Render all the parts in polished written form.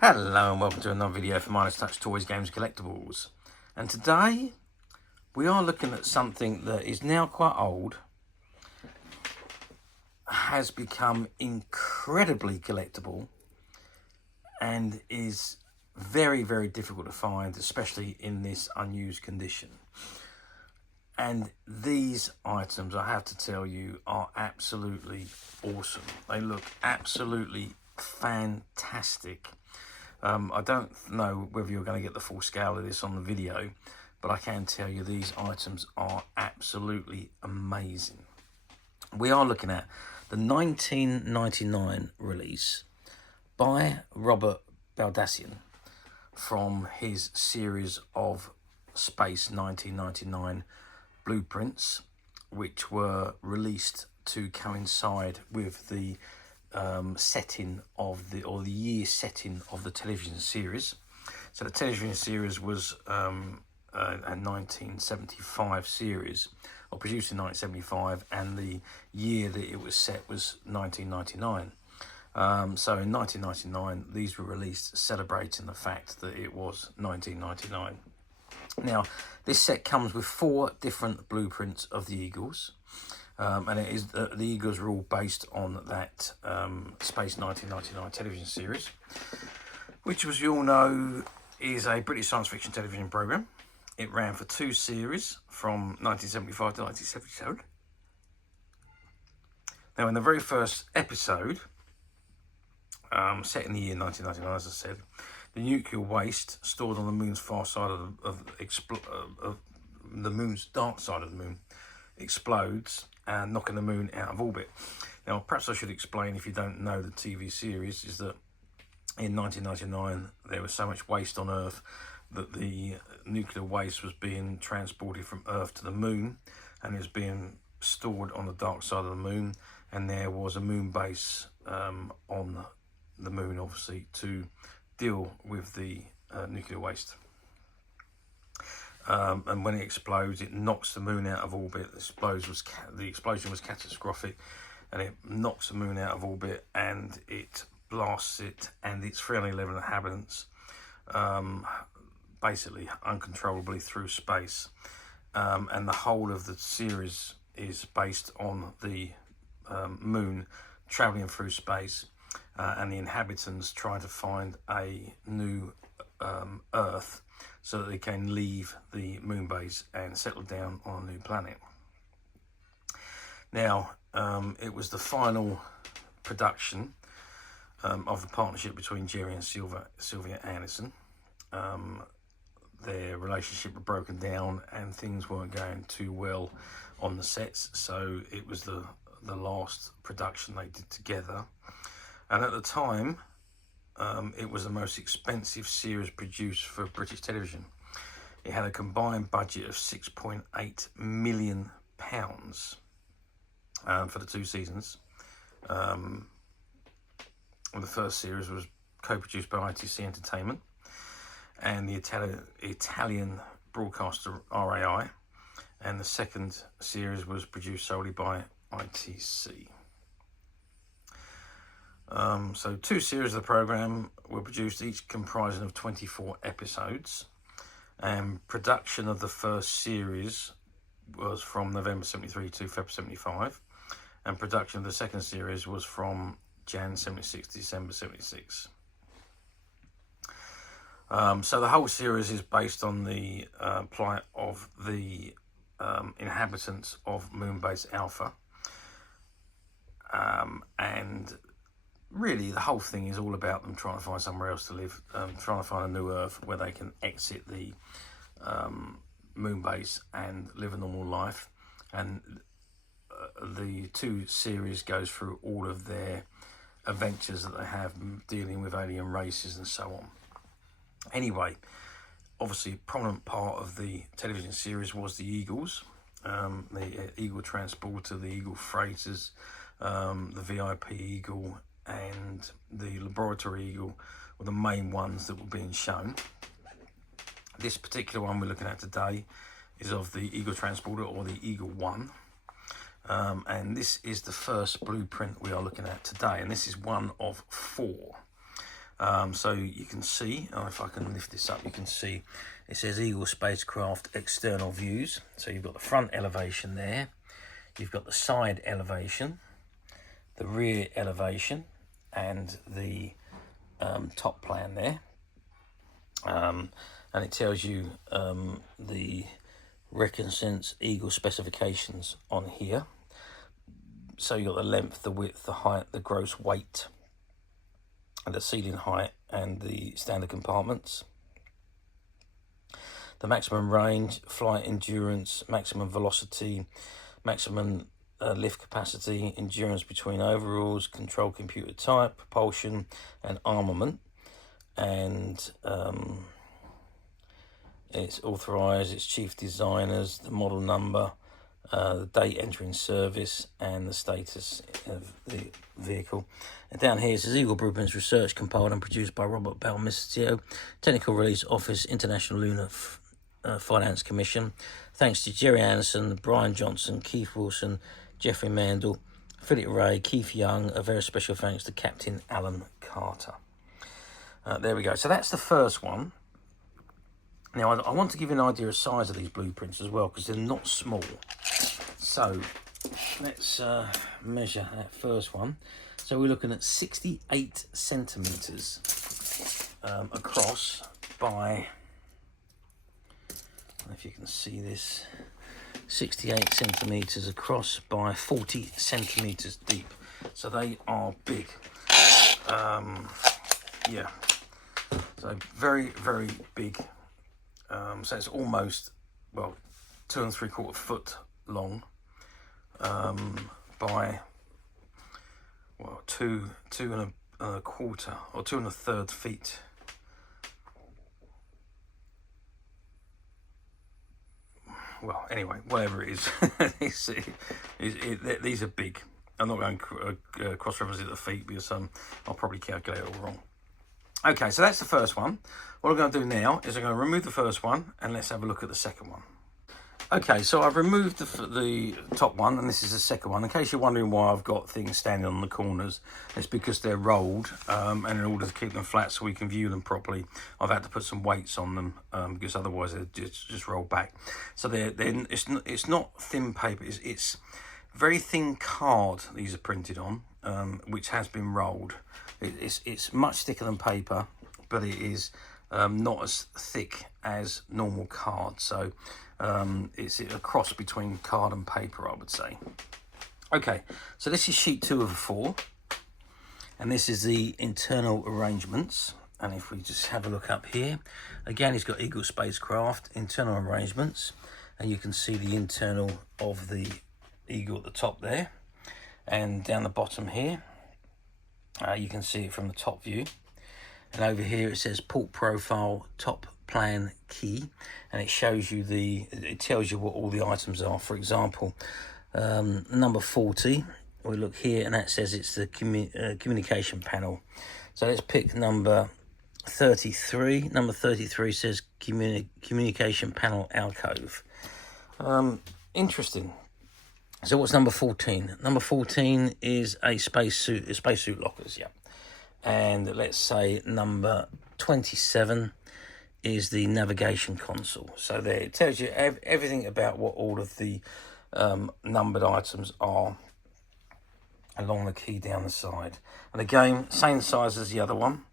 Hello and welcome to another video for Minus Touch Toys, Games, Collectibles. And today we are looking at something that is now quite old, has become incredibly collectible, and is very, very difficult to find, especially in this unused condition. And these items, I have to tell you, are absolutely awesome. They look absolutely fantastic. I don't know whether you're going to get the full scale of this on the video, but I can tell you these items are absolutely amazing. We are looking at the 1999 release by Robert Baldassari from his series of Space 1999 blueprints, which were released to coincide with the setting of the year setting of the television series. So the television series was a 1975 series, or produced in 1975, and the year that it was set was 1999. So in 1999 these were released celebrating the fact that it was 1999. Now this set comes with 4 different blueprints of the Eagles. And it is the Eagles are all based on that Space 1999 television series, which, as you all know, is a British science fiction television programme. It ran for 2 series from 1975 to 1977. Now, in the very first episode, set in the year 1999, as I said, the nuclear waste stored on the moon's far side of the moon's dark side of the moon explodes, and knocking the moon out of orbit. Now, perhaps I should explain, if you don't know the TV series, is that in 1999 there was so much waste on Earth that the nuclear waste was being transported from Earth to the moon, and it was being stored on the dark side of the moon, and there was a moon base on the moon, obviously, to deal with the nuclear waste. And when it explodes, it knocks the moon out of orbit. The explosion was catastrophic, and it knocks the moon out of orbit, and it blasts it and its 311 inhabitants basically uncontrollably through space. And the whole of the series is based on the moon traveling through space, and the inhabitants trying to find a new Earth, so that they can leave the moon base and settle down on a new planet. Now, it was the final production of the partnership between Gerry and Sylvia Anderson. Their relationship had broken down and things weren't going too well on the sets, so it was the last production they did together. And at the time, it was the most expensive series produced for British television. It had a combined budget of £6.8 million for the 2 seasons. The first series was co-produced by ITC Entertainment and the Italian broadcaster RAI, and the second series was produced solely by ITC. So 2 series of the programme were produced, each comprising of 24 episodes, and production of the first series was from November 73 to February 75, and production of the second series was from Jan 76 to December 76. So the whole series is based on the plight of the inhabitants of Moonbase Alpha, and really the whole thing is all about them trying to find somewhere else to live, trying to find a new Earth where they can exit the moon base and live a normal life. And the 2 series goes through all of their adventures that they have dealing with alien races and so on. Anyway, obviously a prominent part of the television series was the Eagles, the Eagle Transporter, the Eagle Freighters, the VIP Eagle, and the Laboratory Eagle were the main ones that were being shown. This particular one we're looking at today is of the Eagle Transporter, or the Eagle 1. And this is the first blueprint we are looking at today, and this is one of 4. So you can see, if I can lift this up, you can see it says Eagle Spacecraft External Views. So you've got the front elevation there, you've got the side elevation, the rear elevation, and the top plan there. And it tells you the Reconnaissance Eagle specifications on here. So you've got the length, the width, the height, the gross weight, and the ceiling height, and the standard compartments. The maximum range, flight endurance, maximum velocity, maximum lift capacity, endurance between overalls, control computer type, propulsion, and armament. And it's authorised, its chief designers, the model number, the date entering service, and the status of the vehicle. And down here it says Eagle Blueprints research, compiled and produced by Robert Baldassari, Technical Release Office, International Lunar Finance Commission. Thanks to Gerry Anderson, Brian Johnson, Keith Wilson, Jeffrey Mandel, Philip Ray, Keith Young. A very special thanks to Captain Alan Carter. There we go. So that's the first one. Now, I want to give you an idea of size of these blueprints as well, because they're not small. So let's measure that first one. So we're looking at 68 centimetres across by, I don't know if you can see this, 68 centimetres across by 40 centimetres deep. So they are big. Yeah. So very, very big. So it's almost, well, 2 3/4 foot long by, well, 2 1/4 or 2 1/3 feet. Well, anyway, whatever it is, these are big. I'm not going to cross-reference it at the feet because I'll probably calculate it all wrong. Okay, so that's the first one. What I'm going to do now is I'm going to remove the first one, and let's have a look at the second one. Okay, so I've removed the top one, and this is the second one. In case you're wondering why I've got things standing on the corners, it's because they're rolled, and in order to keep them flat so we can view them properly, I've had to put some weights on them, because otherwise they'd just roll back. So it's not thin paper, it's very thin card these are printed on, which has been rolled. It's much thicker than paper, but it is not as thick as normal card. So it's a cross between card and paper, I would say. Okay, so this is sheet 2 of 4, and this is the internal arrangements. And if we just have a look up here, again, it's got Eagle Spacecraft, internal arrangements, and you can see the internal of the Eagle at the top there, and down the bottom here. You can see it from the top view, and over here it says port profile top plan key, and it shows you it tells you what all the items are. For example, number 40, we look here and that says it's the communication panel. So let's pick number 33. Number 33 says communication panel alcove. Interesting. So what's number 14? Number 14 is a spacesuit lockers, yeah. And let's say number 27 is the navigation console. So there it tells you everything about what all of the numbered items are along the key down the side. And again, same size as the other one,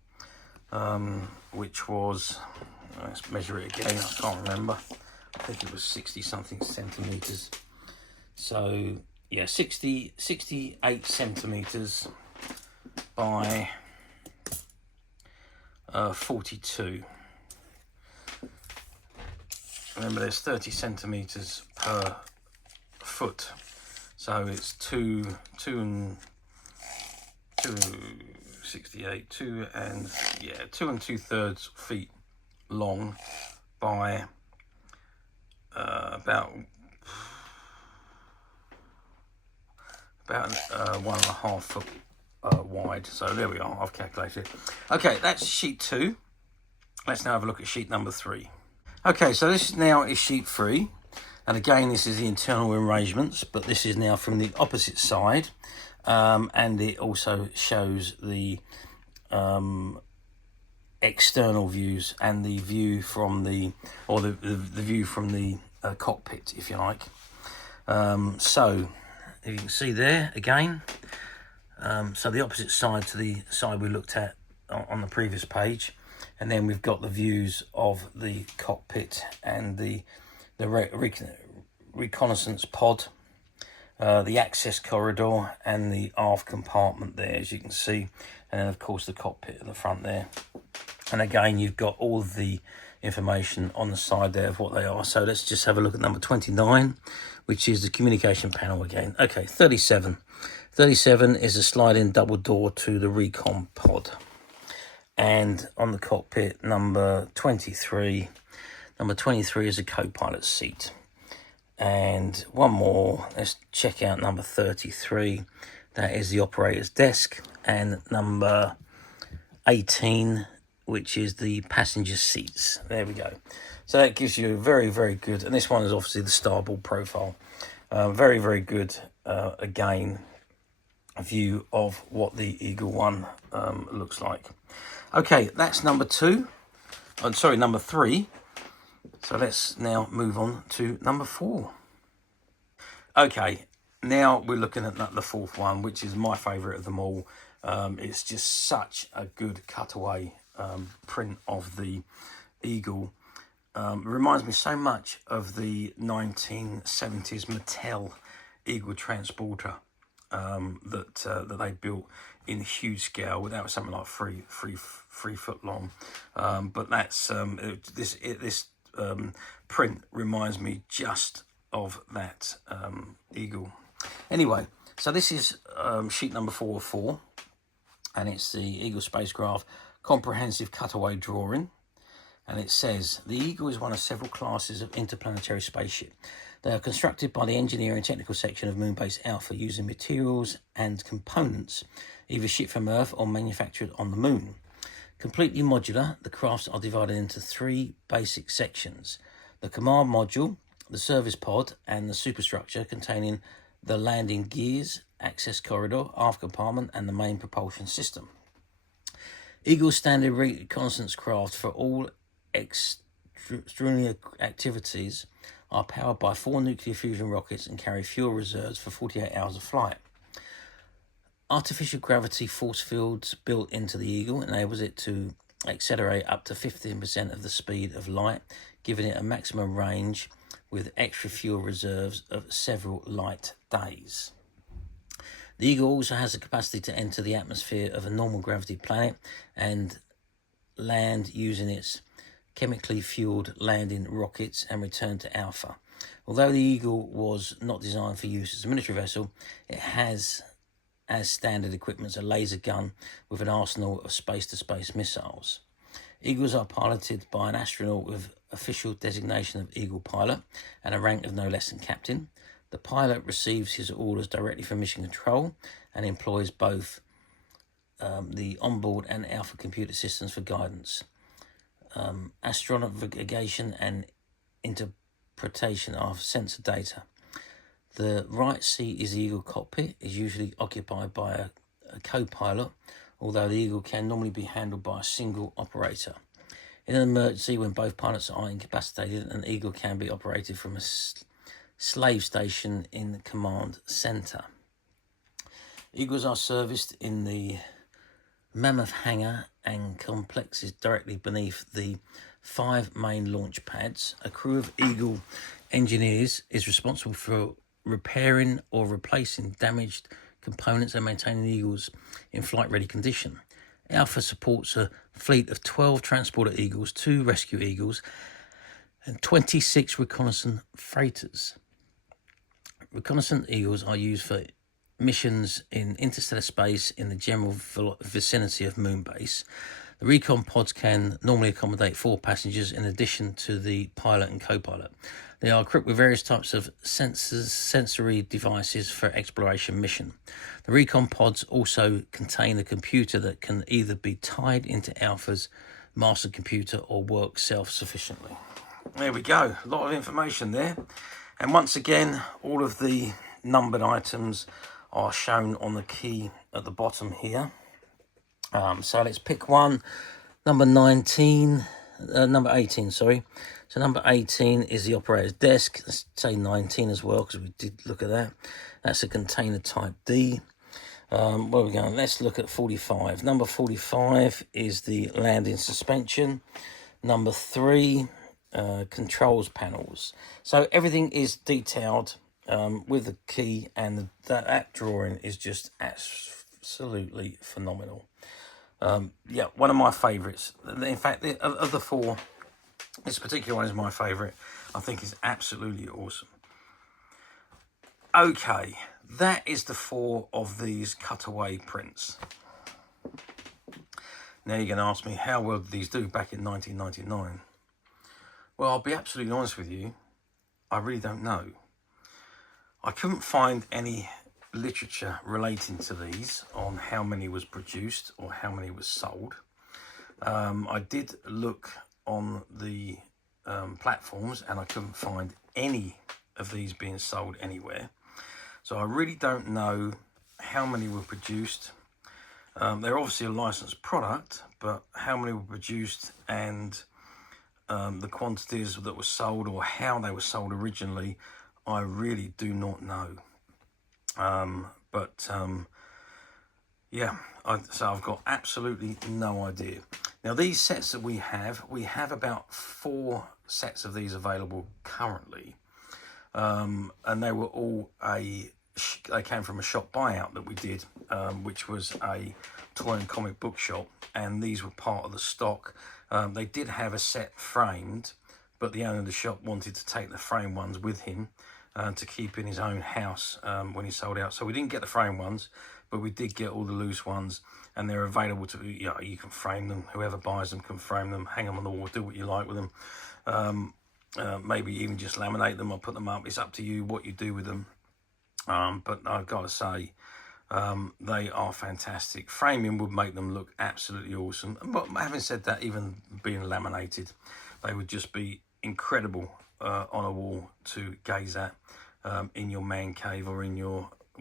which was, let's measure it again, I can't remember. I think it was 60 something centimetres. So yeah, 68 centimetres by 42. Remember, there's 30 centimetres per foot, so it's 2 2.3 feet long by about 1.5 foot wide. So there we are, I've calculated it. Okay, that's sheet 2. Let's now have a look at sheet number 3. Okay, so this now is sheet 3, and again this is the internal arrangements, but this is now from the opposite side, and it also shows the external views and the view from the view from the cockpit, if you like. So if you can see there again, so the opposite side to the side we looked at on the previous page, and then we've got the views of the cockpit and the reconnaissance pod, the access corridor, and the aft compartment there, as you can see, and then of course the cockpit at the front there. And again, you've got all of the information on the side there of what they are. So let's just have a look at number 29, which is the communication panel again. Okay, 37. 37 is a sliding double door to the recon pod. And on the cockpit, number 23. Number 23 is a co-pilot seat. And one more, let's check out number 33. That is the operator's desk. And number 18, which is the passenger seats. There we go. So that gives you a very, very good, and this one is obviously the starboard profile. Very, very good, again, a view of what the Eagle One looks like. Okay, that's number 2. I'm sorry, number 3. So let's now move on to number 4. Okay, now we're looking at the 4th one, which is my favourite of them all. It's just such a good cutaway print of the Eagle. Reminds me so much of the 1970s Mattel Eagle transporter that they built in huge scale. That was something like three foot long. But that's this print reminds me just of that Eagle. Anyway, so this is sheet number 4 of 4, and it's the Eagle spacecraft Comprehensive Cutaway drawing, and it says the Eagle is one of several classes of interplanetary spaceship. They are constructed by the engineering technical section of Moonbase Alpha using materials and components either shipped from Earth or manufactured on the Moon. Completely modular, the crafts are divided into 3 basic sections: the command module, the service pod, and the superstructure containing the landing gears, access corridor, aft compartment, and the main propulsion system. Eagle's standard reconnaissance craft for all extraordinary activities are powered by 4 nuclear fusion rockets and carry fuel reserves for 48 hours of flight. Artificial gravity force fields built into the Eagle enables it to accelerate up to 15% of the speed of light, giving it a maximum range with extra fuel reserves of several light days. The Eagle also has the capacity to enter the atmosphere of a normal gravity planet and land using its chemically fueled landing rockets and return to Alpha. Although the Eagle was not designed for use as a military vessel, it has as standard equipment a laser gun with an arsenal of space-to-space missiles. Eagles are piloted by an astronaut with official designation of Eagle pilot and a rank of no less than captain. The pilot receives his orders directly from mission control and employs both the onboard and Alpha computer systems for guidance. Astronavigation and interpretation of sensor data. The right seat is the Eagle cockpit, is usually occupied by a co-pilot, although the Eagle can normally be handled by a single operator. In an emergency, when both pilots are incapacitated, an Eagle can be operated from a slave station in the command center. Eagles are serviced in the mammoth hangar and complexes directly beneath the 5 main launch pads. A crew of Eagle engineers is responsible for repairing or replacing damaged components and maintaining the Eagles in flight-ready condition. Alpha supports a fleet of 12 transporter Eagles, 2 rescue Eagles, and 26 reconnaissance freighters. Reconnaissance Eagles are used for missions in interstellar space in the general vicinity of Moonbase. The recon pods can normally accommodate 4 passengers in addition to the pilot and co-pilot. They are equipped with various types of sensory devices for exploration mission. The recon pods also contain a computer that can either be tied into Alpha's master computer or work self-sufficiently. There we go, a lot of information there. And once again, all of the numbered items are shown on the key at the bottom here. So let's pick one. Number 19, number 18, sorry. So number 18 is the operator's desk. Let's say 19 as well, because we did look at that. That's a container type D. Where are we going? Let's look at 45. Number 45 is the landing suspension. Number 3, controls panels. So everything is detailed with the key, and that drawing is just absolutely phenomenal. Yeah, one of my favourites. In fact, of the 4, this particular one is my favourite. I think it's absolutely awesome. Okay, that is the 4 of these cutaway prints. Now you're going to ask me, how well did these do back in 1999? Well, I'll be absolutely honest with you, I really don't know. I couldn't find any literature relating to these on how many was produced or how many was sold. I did look on the platforms, and I couldn't find any of these being sold anywhere. So I really don't know how many were produced. They're obviously a licensed product, but how many were produced and the quantities that were sold or how they were sold originally, I really do not know. Yeah, so I've got absolutely no idea. Now these sets that we have about 4 sets of these available currently, and they were all they came from a shop buyout that we did, which was a toy and comic book shop, and these were part of the stock. They did have a set framed, but the owner of the shop wanted to take the frame ones with him to keep in his own house when he sold out. So we didn't get the frame ones, but we did get all the loose ones, and they're available to, you can frame them. Whoever buys them can frame them, hang them on the wall, do what you like with them. Maybe even just laminate them or put them up. It's up to you what you do with them. But I've got to say, they are fantastic. Framing would make them look absolutely awesome. But having said that, even being laminated, they would just be incredible on a wall to gaze at in your man cave or in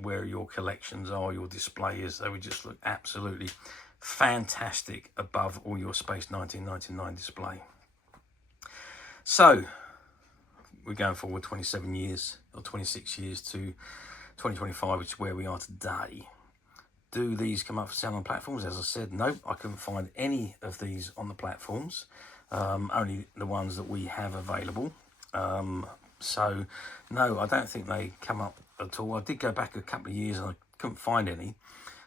where your collections are, your display is. They would just look absolutely fantastic above all your Space 1999 display. So we're going forward 27 years or 26 years to 2025, which is where we are today. Do these come up for sale on platforms? As I said, no, I couldn't find any of these on the platforms, only the ones that we have available. So no, I don't think they come up at all. I did go back a couple of years and I couldn't find any.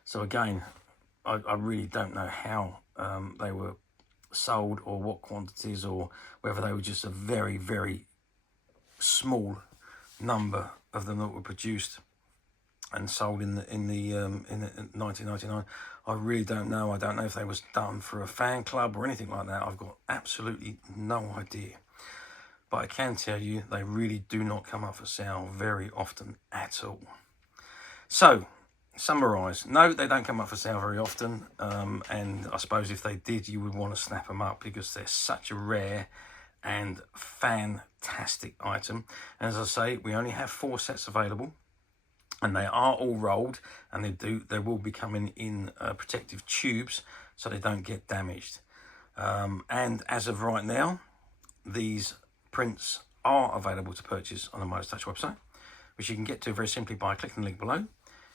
So again, I really don't know how they were sold or what quantities, or whether they were just a very, very small number of them that were produced and sold in 1999. I really don't know. I don't know if they was done for a fan club or anything like that. I've got absolutely no idea. But I can tell you, they really do not come up for sale very often at all. So, summarise. No, they don't come up for sale very often. And I suppose if they did, you would want to snap them up because they're such a rare and fantastic item. And as I say, we only have 4 sets available. And they are all rolled, and they will be coming in protective tubes so they don't get damaged. And as of right now, these prints are available to purchase on the Midas Touch website, which you can get to very simply by clicking the link below.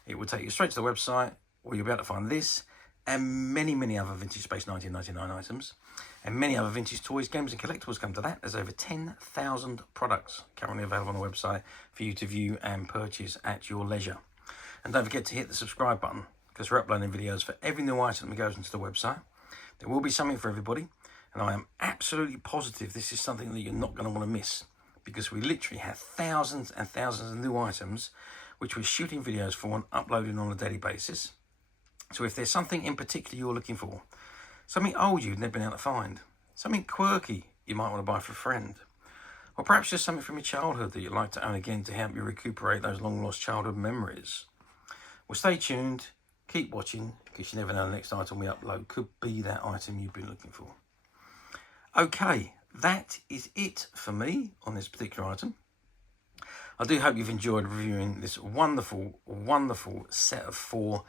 It will take you straight to the website, where you'll be able to find this and many, many other Vintage Space 1999 items, and many other vintage toys, games and collectibles come to that. There's over 10,000 products currently available on the website for you to view and purchase at your leisure. And don't forget to hit the subscribe button, because we're uploading videos for every new item that goes into the website. There will be something for everybody, and I am absolutely positive this is something that you're not going to want to miss, because we literally have thousands and thousands of new items which we're shooting videos for and uploading on a daily basis. So if there's something in particular you're looking for, something old you've never been able to find, something quirky you might want to buy for a friend, or perhaps just something from your childhood that you'd like to own again to help you recuperate those long lost childhood memories, well, stay tuned, keep watching, because you never know, the next item we upload could be that item you've been looking for. Okay, that is it for me on this particular item. I do hope you've enjoyed reviewing this wonderful, wonderful set of 4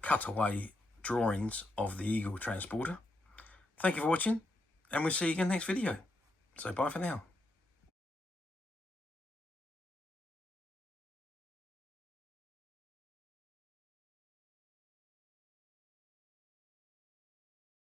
cutaway drawings of the Eagle transporter. Thank you for watching, and we'll see you again next video. So bye for now.